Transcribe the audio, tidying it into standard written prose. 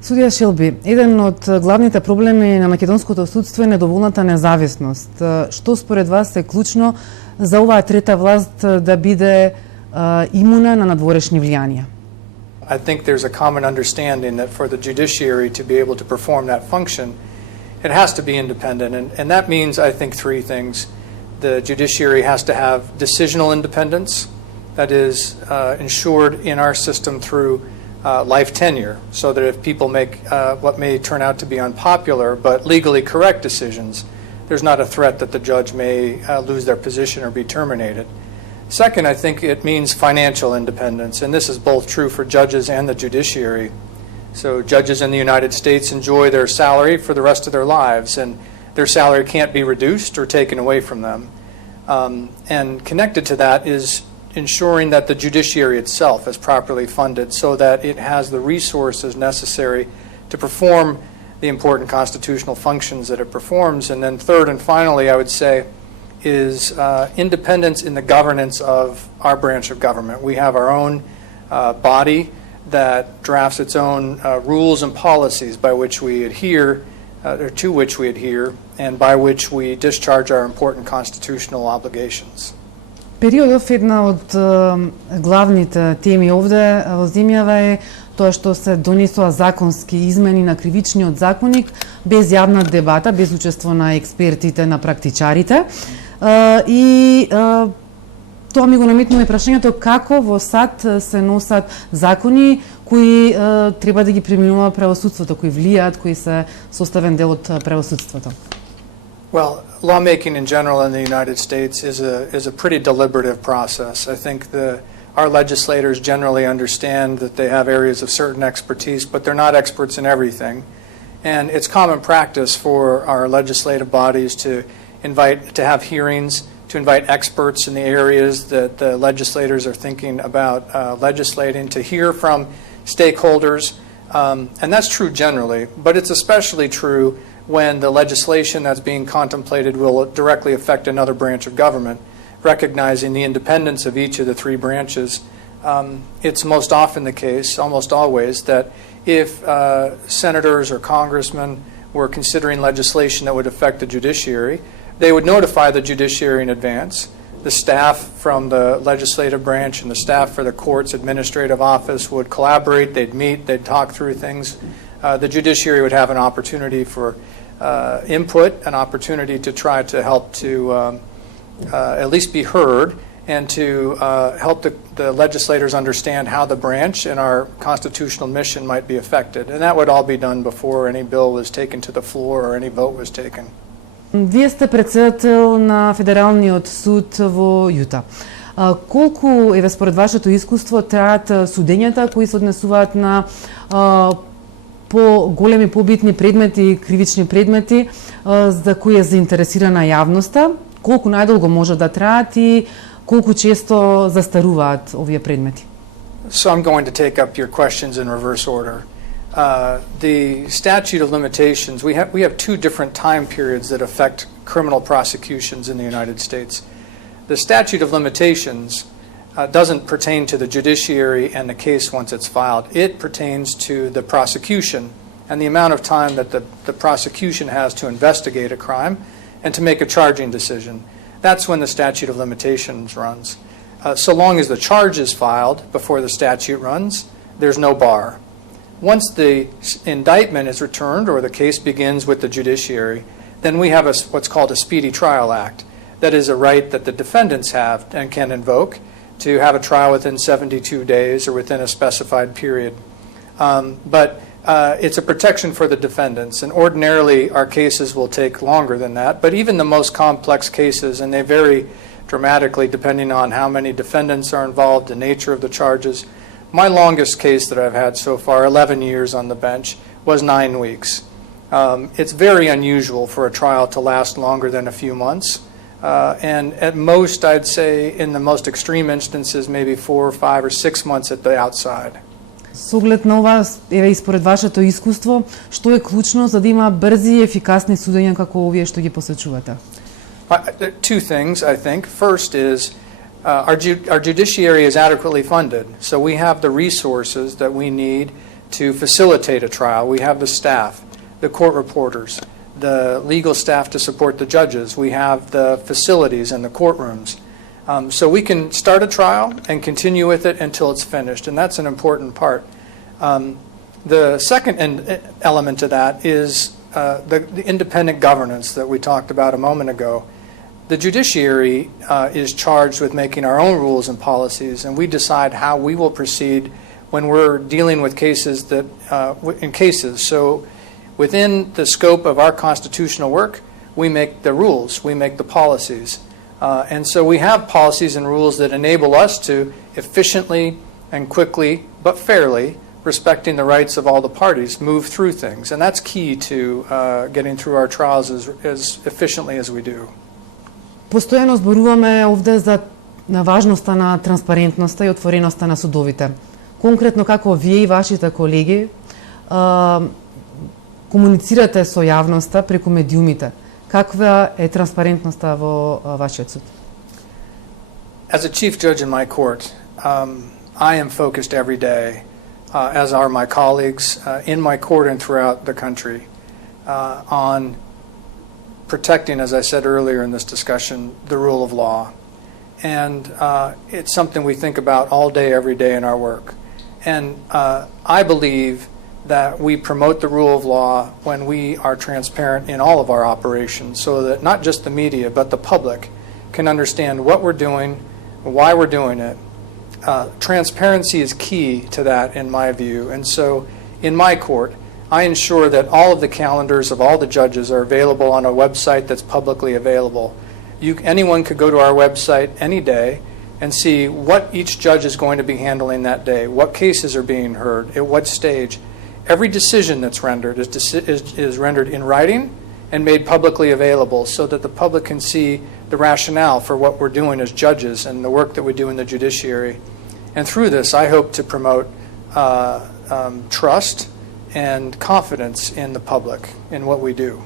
Судија Шелби, еден од главните проблеми на македонското судство е недоволната независност. Што според вас е клучно за оваа трета власт да биде имуна на надворешни влијанија? I think there's a common understanding that for the judiciary to be able to perform that function, it has to be independent. And that means, I think, three things. The judiciary has to have decisional independence, that is ensured in our system through life tenure, so that if people make what may turn out to be unpopular but legally correct decisions, there's not a threat that the judge may lose their position or be terminated. Second, I think it means financial independence, and this is both true for judges and the judiciary. So judges in the United States enjoy their salary for the rest of their lives, and their salary can't be reduced or taken away from them. And connected to that is ensuring that the judiciary itself is properly funded so that it has the resources necessary to perform the important constitutional functions that it performs. And then third and finally, I would say, is independence in the governance of our branch of government. We have our own body that drafts its own rules and policies by which we adhere, or to which we adhere, and by which we discharge our important constitutional obligations. Периодов една од главните теми овде во земјава е тоа што се донесоа законски измени на кривичниот законник без јавна дебата, без учество на експертите, на практичарите. И тоа ми го наметнува прашањето како во САД се носат закони кои треба да ги преминува правосудството, кои влијаат, кои се составен дел од правосудството. Well, lawmaking in general in the United States is a pretty deliberative process. I think our legislators generally understand that they have areas of certain expertise, but they're not experts in everything. And it's common practice for our legislative bodies to have hearings, to invite experts in the areas that the legislators are thinking about legislating, to hear from stakeholders. And that's true generally, but it's especially true when the legislation that's being contemplated will directly affect another branch of government, recognizing the independence of each of the three branches. It's most often the case, almost always, that if senators or congressmen were considering legislation that would affect the judiciary, they would notify the judiciary in advance. The staff from the legislative branch and the staff for the court's administrative office would collaborate, they'd meet, they'd talk through things. The judiciary would have an opportunity for input, an opportunity to try to help to at least be heard and to help the legislators understand how the branch and our constitutional mission might be affected. And that would all be done before any bill was taken to the floor or any vote was taken. Вие сте председател на Федералниот суд во Јута. Колку, еве според вашето искуство, траат судењата кои се однесуваат на по-големи, побитни предмети, кривични предмети, за кои е заинтересирана јавноста? Колку најдолго може да траат и колку често застаруваат овие предмети? So I'm going to take up your questions in reverse order. The Statute of Limitations, we have two different time periods that affect criminal prosecutions in the United States. The Statute of Limitations doesn't pertain to the judiciary and the case once it's filed. It pertains to the prosecution and the amount of time that the prosecution has to investigate a crime and to make a charging decision. That's when the Statute of Limitations runs. So long as the charge is filed before the statute runs, there's no bar. Once the indictment is returned or the case begins with the judiciary, then we have what's called a Speedy Trial Act. That is a right that the defendants have and can invoke to have a trial within 72 days or within a specified period. But it's a protection for the defendants, and ordinarily our cases will take longer than that. But even the most complex cases, and they vary dramatically depending on how many defendants are involved, the nature of the charges. My longest case that I've had so far, 11 years on the bench, was 9 weeks. It's very unusual for a trial to last longer than a few months. And at most, I'd say, in the most extreme instances, maybe 4, 5, or 6 months at the outside. С оглед на ова, еве и според вашето искуство, што е клучно за да има брзи и ефикасни судења како овие што ги посочувате? Two things, I think. First is our judiciary is adequately funded, so we have the resources that we need to facilitate a trial. We have the staff, the court reporters, the legal staff to support the judges. We have the facilities and the courtrooms. So we can start a trial and continue with it until it's finished, and that's an important part. The second element to that is the independent governance that we talked about a moment ago. The judiciary is charged with making our own rules and policies, and we decide how we will proceed when we're dealing with cases that in cases. So within the scope of our constitutional work, we make the rules, we make the policies. And so we have policies and rules that enable us to efficiently and quickly, but fairly, respecting the rights of all the parties, move through things. And that's key to getting through our trials as efficiently as we do. Постојано зборуваме овде за важноста на транспарентноста и отвореноста на судовите. Конкретно како вие и вашите колеги комуницирате со јавноста преку медиумите. Каква е транспарентноста во вашиот суд? As a chief judge in my court, I am focused every day, as are my colleagues in my court and throughout the country, on protecting, as I said earlier in this discussion, the rule of law. And it's something we think about all day, every day in our work. And I believe that we promote the rule of law when we are transparent in all of our operations, so that not just the media, but the public can understand what we're doing, why we're doing it. Transparency is key to that, in my view. And so in my court, I ensure that all of the calendars of all the judges are available on a website that's publicly available. Anyone could go to our website any day and see what each judge is going to be handling that day, what cases are being heard, at what stage. Every decision that's rendered is rendered in writing and made publicly available, so that the public can see the rationale for what we're doing as judges and the work that we do in the judiciary. And through this, I hope to promote trust and confidence in the public in what we do.